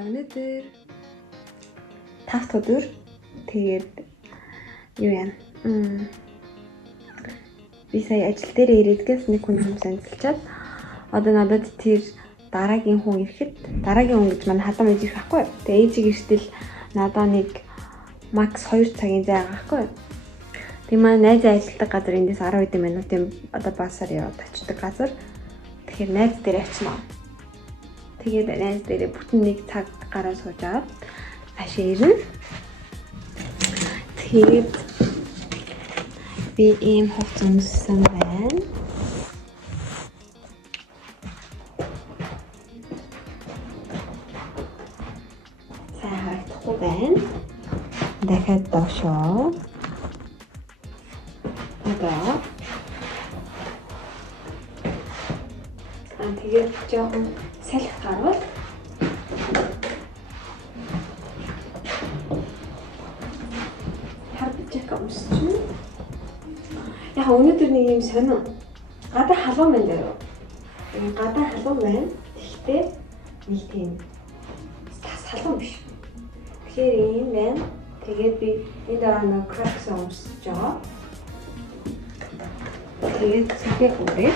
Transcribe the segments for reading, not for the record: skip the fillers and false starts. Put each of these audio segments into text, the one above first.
Өнөөдөр 5 дахь өдөр тэгээд юу яа. Би сая ажил дээр ирээдгээс нэг хүн саналчаад одоо надад тэр дараагийн хүн ирэхэд дараагийн хүн гэж манай хадам ээж ирэх байхгүй. Тэгээ ээжиг иртэл надаа нэг макс 2 цагийн зай байгаа байхгүй. Тэгээ манай найз ажилладаг газар эндээс 10 минутын одоо басаар яваад очдог газар. Тэгэхээр найз дээр очино. Тэгээд найз дээр бүтэн нэг цаг гараа сууж аваад хашаа ирнэ. Тэгээд би ийм хувц өмссөн байна. Сайн харагдахгүй байна. Дахиад доошоо. Одоо тэгээд жоохон салхи гарвал хардж өмсчихнэ. Яг өнөөдөр нэг юм сонин гадаа халуун байна даа. Гадаа халуун байна. Гэхдээ нэг тийм тас халуун биш. Тэгэхээр ийм байна. Тэгээд би энэ дараа нэг кракс өмсөж байгаа. Тэгээд цэцэг үрээ.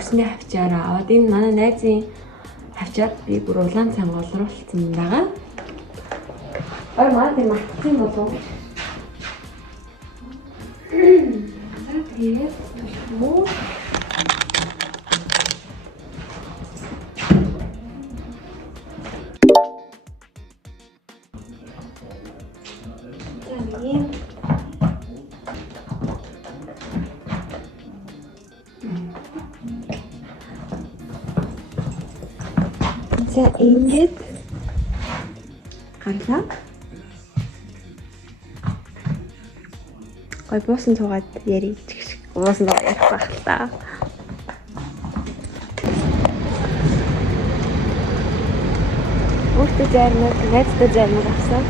Усны хавчаараа аваад энэ манай найзын хавчаад би бүр улаан цангалруулсан байгаа. Ой маа тийм матсан болов. Тэгээд муу за ингэж гарлаа. Гой буусан цугаад ярих гэх шиг. Буусан цугаад ярих байх л та. Өөртөө зармаг, найзтай зармаг авсан.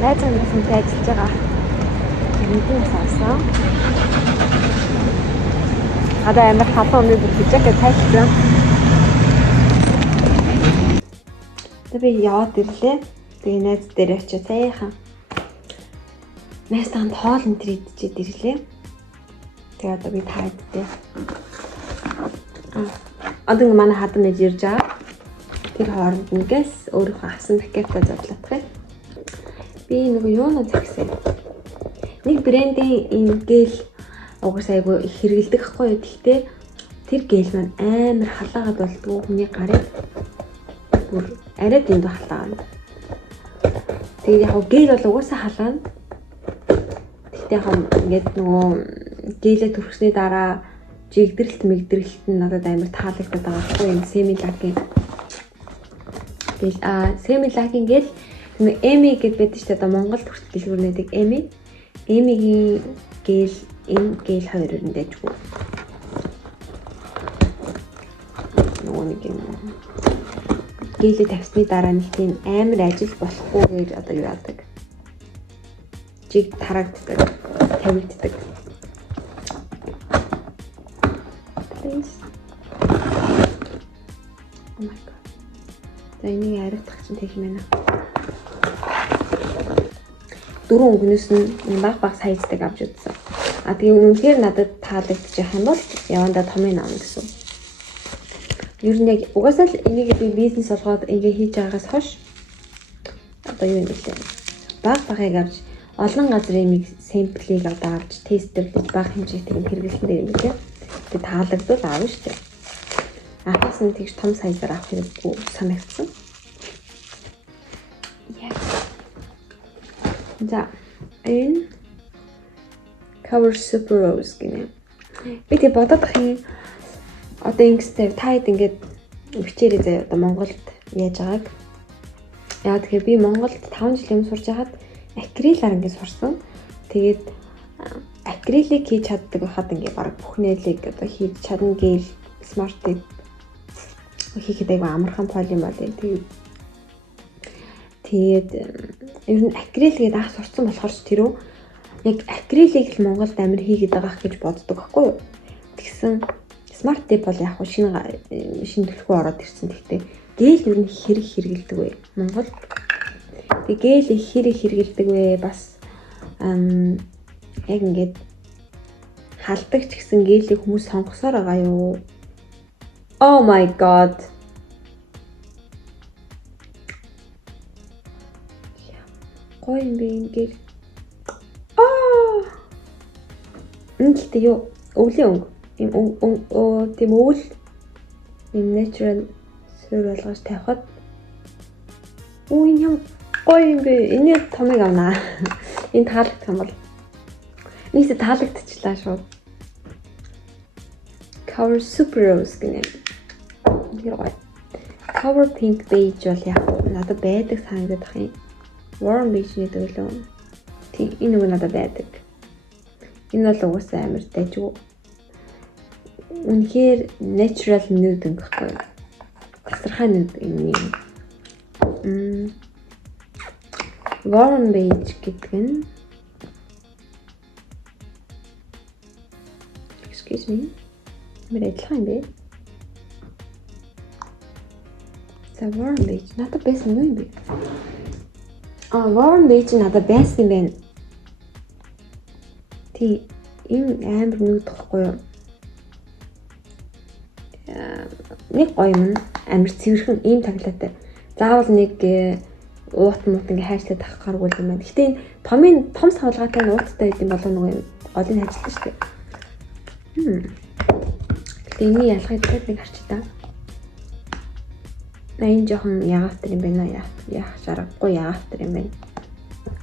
Найзтай хүмүүстэй ажиллаж байгаа. Эндээ саасан. Одоо амар халуун өнөдөр хижээгээ тайлцсан. Би яваад ирлээ. Тэгээ найз дээр очиж сайхан. Найзтайг хоол энэ төр идчихэд ирлээ. Тэгээ одоо би таад дээ. Одоо манай хадам ээж ирж байгаа. Тэр хооронд нэгээс өөрийнхөө авсан пакетаа задлаадах юм. Би нөгөө юунаа загсан. Нэг брендийн энэ гэл угсаа айгу их хэрэгэлдэг ахгүй юу. Гэхдээ тэр гэл маань амар халаагаад болдгоо хүний гарыг бүр арай дэндүү халаана. Тэгээд яг гэл бол угаасаа халаана. Тэгтээ яг ингээд нөгөө гэлээ төрөхсний дараа жигдрэлт мэгдрэлт нь надад амар таалагдаад байгаа байхгүй юм. Семилагийн гэл семилагийн гэл нэг эми гэд байдаг шүү дээ. Одоо Монголд хүртэл дэлгүүрнэдэг эми. Эмигийн гэл энэ гэл хоёр өрөнд дэжгүй. Нөгөө нэг юм гэлээ тавьсны дараа нэг тийм амар ажил болохгүйгээр одоо юу яадаг. Жиг тарагддаг, тавигддаг. Oh my god. За энийг аригдах чинь тэгэх юм байна. 4 өнгөнөөс нь баг сайздаг авч үзсэн. Тэгээ үнэхээр надад таалагдчих юм бол явандаа томын аавна гэсэн. Ер нь яг угаасаа л энийг би бизнес болгоод ингээ хийж байгаагаас хойш одоо юу юм бэ? Багыг авч олон газрын сэмплийг одоо авч тестэрлэж баг хэмжээтэй хэрэглэсэн дээр юм билээ. Тэгээ таалагдвал аав шүү дээ. Ахаас нь тэгж том сайзаар авах хэрэггүй санагдсан. За энэ Cover Super Rose гэнэ. Би тэг бодоод ахын одоо ингэстэй таад ингээд бичээрэй заяа одоо Монголд яаж байгааг. Яа тэгэхээр би Монголд 5 жил юм сурч байхад акрилаар ингээд сурсан. Тэгээд акрилыг хийж чаддаг байхад ингээд баг бүх нээлийг одоо хийж чадна гээл смарт тип хийхэд айгүй амархан полимер тэгээд ер нь акрил гээд анх сурцсан болохоор ч тэрөө яг акрилыг л Монголд амар хийгээд байгаа гэж боддог байхгүй юу. Тэгсэн смарт тип бол яг шинэ төлхөө ороод ирсэн. Тэгтээ Гээл юу нэг хэрэг хэрэгэлдэг вэ? Монгол. Тэг гээл их хэрэг хэрэгэлдэг вэ? Бас яг ингээд халдаг ч гэсэн гэлийг хүмүүс сонгосоор байгаа юу? Oh my god. Гоё юм бэ ингээл. Ингээд юу? Өвлийн өнгө. Им тийм өвөл им natural суур болгож тавихад энэ юм гоё юм бэ. Энийг томыг авнаа. Энэ таалагдсан бол. Нийт таалагдчихлаа шууд. Cover Super Rose гэнэ. Тэр гоё. Cover Pink Beige бол яг надад байдаг санагдаад ах юм. Warm Beige гэдэг лөө. Тийм энэ үг надад байдаг. Энэ бол угаасаа амар дайжгүй. Үнэхээр natural nude гэхгүй юу? Тасархай nude юм. Warm Beige гэдэг нь excuse me. Мэдээлэл юм бэ? За Warm Beige надад байсан юм бэ? Warm Beige надад байсан юм байна. Тий, ийм амар нүүдэхгүй юу? Нэг гоё юм амар цэвэрхэн ийм таглаатай. Заавал нэг уут муут ингээ хайшлаад авах гаргүй юм байна. Гэтэ энэ том савлгаатай ууттай гэдэг болоо нэг юм голыг хайчилсан шүү дээ. Гэтэ энэ ялгыг дахиад нэг харч та. Энэ жоохон ягаавтар юм байна. Яах шаргагүй ягаавтар юм байна.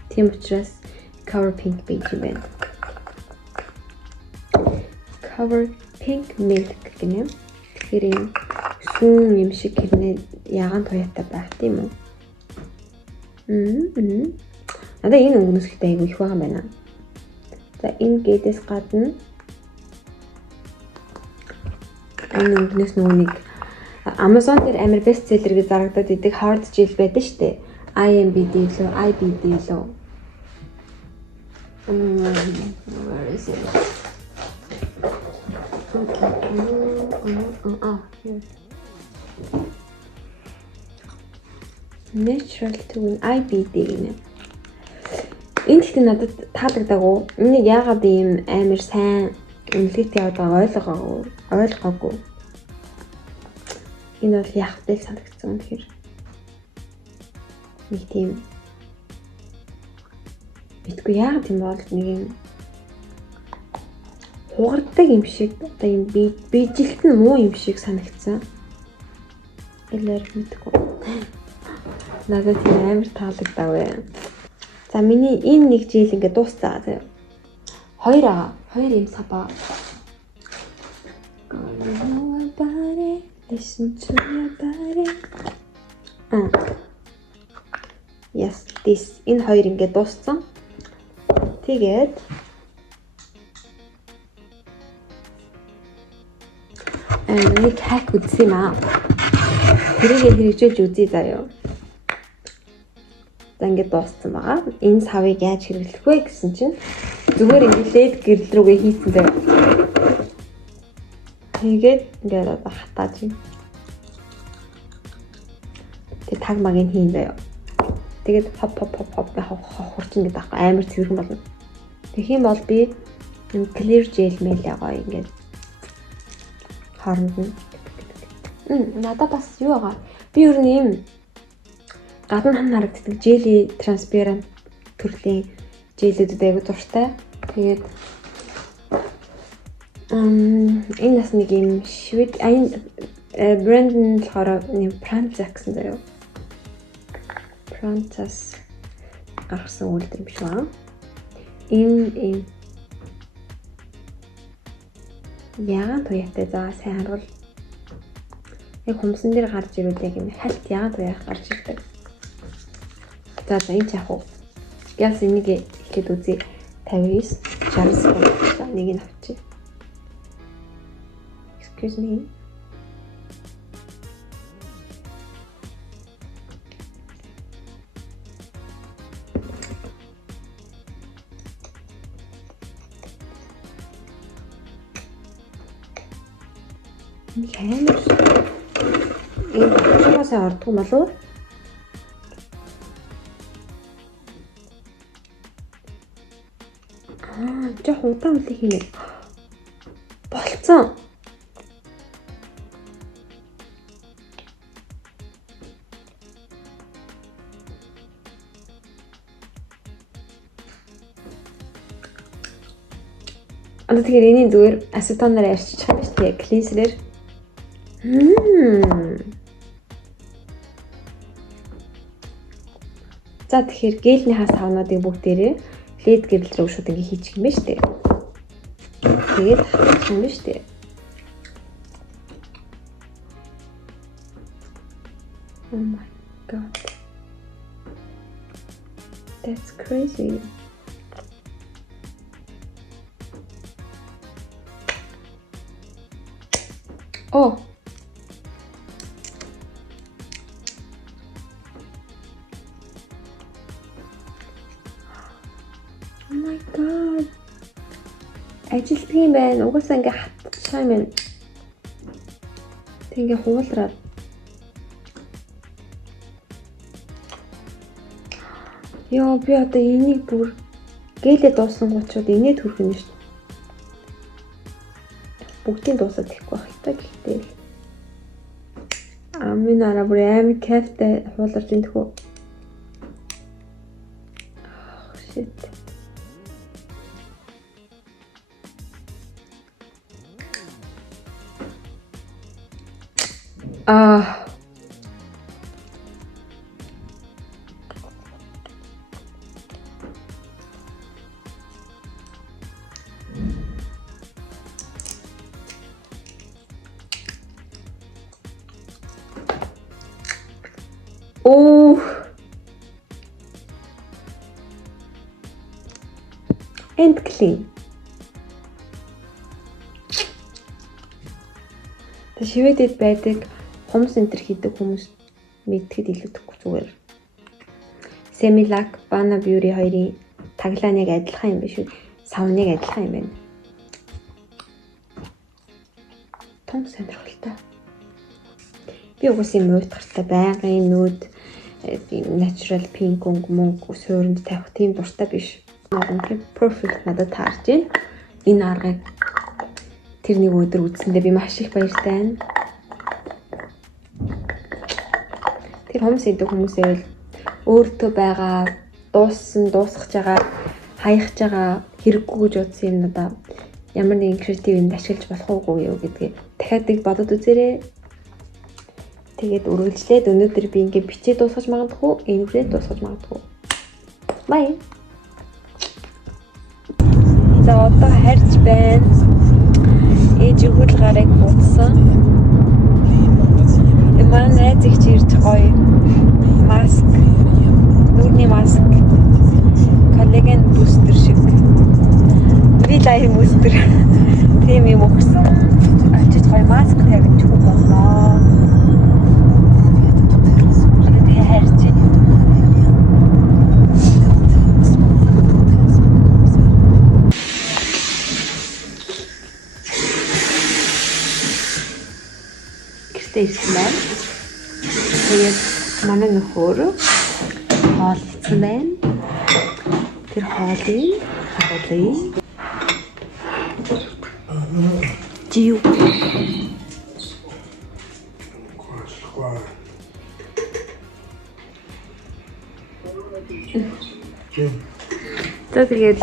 Тийм учраас Cover Pink Beige юм байна. Cover Pink Milk гэнэ. Тэгэхээр энэ сүүн юм шиг хэрнээ ягаан туяатай байх тийм үү? Надаа энэ өнгөнөөс ихтэй айгүй их байгаа юм байна. За энэ гээдээс гадна энэ өнгөнөөс нөгөө нэг Amazon дээр амар бестселлер гэж зарагдаад идэг hard gel байдаг шүү дээ. IBD лөө, IBD лөө. Where is it? Here. Natural to IBD гэнэ. Энэ гэхдээ надад таалагдаагүй. Энийг яагаад ийм амар сайн үнэлгээтэй яваад байгааг ойлгоогүй. Энэ бол яах вэ санагдсан тэгэхээр. Нэг тийм битгүй яагаад юм бол нэг юм хугардаг юм шиг одоо юм бижилт нь муу юм шиг санагдсан. Элэр мэдгүй. Надад тийм амар таалагдав. За миний энэ нэг жил ингээд дуусцаа заяа. Хоёр юм сабаа. Listen to your body. Yes, this энэ хоёр ингээд дууссан. Тэгээд нэг хак үзсэн юм аа. Тэрийг хэрэгжүүлж үзье заяа. За ингээд дууссан байгаа. Энэ савыг яаж хэрэглэх вэ гэсэн чинь зүгээр ингээд гэрэл рүүгээ хийсэн заяа. Тэгээд ингээд одоо хатааж юм. Тэг таг магийн хийн заяа. Тэгээд хоп гэх хурчин гэдэг амар цэвэрхэн болно. Тэгэх юм бол би энэ clear gel mail ягаа ингээд хооронд нь надад бас юу байгаа. Би ер нь ийм гадна хам харагддаг jelly transparent төрлийн желүүд айгу дуртай. Тэгээд энэ бас нэг юм швед брэнд нь болохоор нэг Pranza гэсэн заяа. Pranzas гаргасан үйлдэл юм шиг байна. Энэ яагаад туяатай заа сайн харуул. Яг хүмсэн дээр гарч ирвэл яг юм хальт яагаад туяах гарч ирдэг. За энэ ч яг уу. Яс энийг ихэд үзье. 59 60 за нэг нь авчи. Excuse me. сайн ордог юм болов уу? Жоо удаан үлээ хийнэ. Болцсон. Тэгэхээр энийг зүгээр асетоноор арчиж байгаа шүү дээ. Клинсерээр. За тэгэхээр гелийнхаа савнуудыг бүгдээрээ лед гэрэл рүү шууд ингэ хийчих юм байна шүү дээ. Тэгээд хатчих юм байна шүү дээ. Oh my god. That's crazy. Oh. Oh my god. Ажилтдаг юм байна. Угаасаа ингээ хатчихсан юм байна. Тэг ингээ хуулраад. Яа би одоо энийг бүр гэлээ дуусан гочод инээд хүрэх юм шүү дээ. Бүгдийг дуусаад ихгүй байх та гэхдээ л. Амин араа бүр амар кайфтай хууларч ин тхүү. Shit. Oh. And clean. Тэ шивэдэд байдаг хумс энтер хийдэг хүмүүс мэдхэд илүүдэхгүй зүгээр. Semilac, Bana Beauty хоёрын таглаа нэг адилхан юм биш үү? Савныг адилхан юм байна. Том сонирхолтой. Би угсаа юм уйтгартай байнгын нүд natural pink мөнгө суурьнд тавих тийм дуртай биш. Надад perfect надад таарж байна. Энэ аргыг тэр нэг өдөр үзсэндээ би маш их баяртай байна. Тэр хүмүүс идэг хүмүүсээ л өөртөө байгаа дуусгаж байгаа хаягч байгаа хэрэггүй гэж утсан юм надаа ямар нэгэн креатив юмд ашиглаж болох уугүй юу гэдгийг дахиад нэг бодод үзээрэй. Тэгээд үргэлжлээд өнөөдөр би ингээ бичээ дуусгаж магадгүй, энэврээ дуусгаж магадгүй. Bye. За одоо харж байна. Ээж өгөл гарыг буутсан. Манай найз их ирж гоё. Маск. Нүдний маск. Коллаген бустер шиг. Вилай бустер. Тийм юм өгсөн. Очиж гоё маск тавьчих болно. Ирсэн байна. Тэгээд манай нөхөр хоолцсон байна. Тэр хоолыг жив. Тэгээд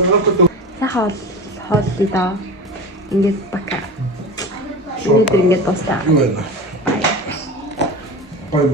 сайхан хооллоо даа. Ингээд бака. Өнөөдөр ингээд дуустаа. Bye.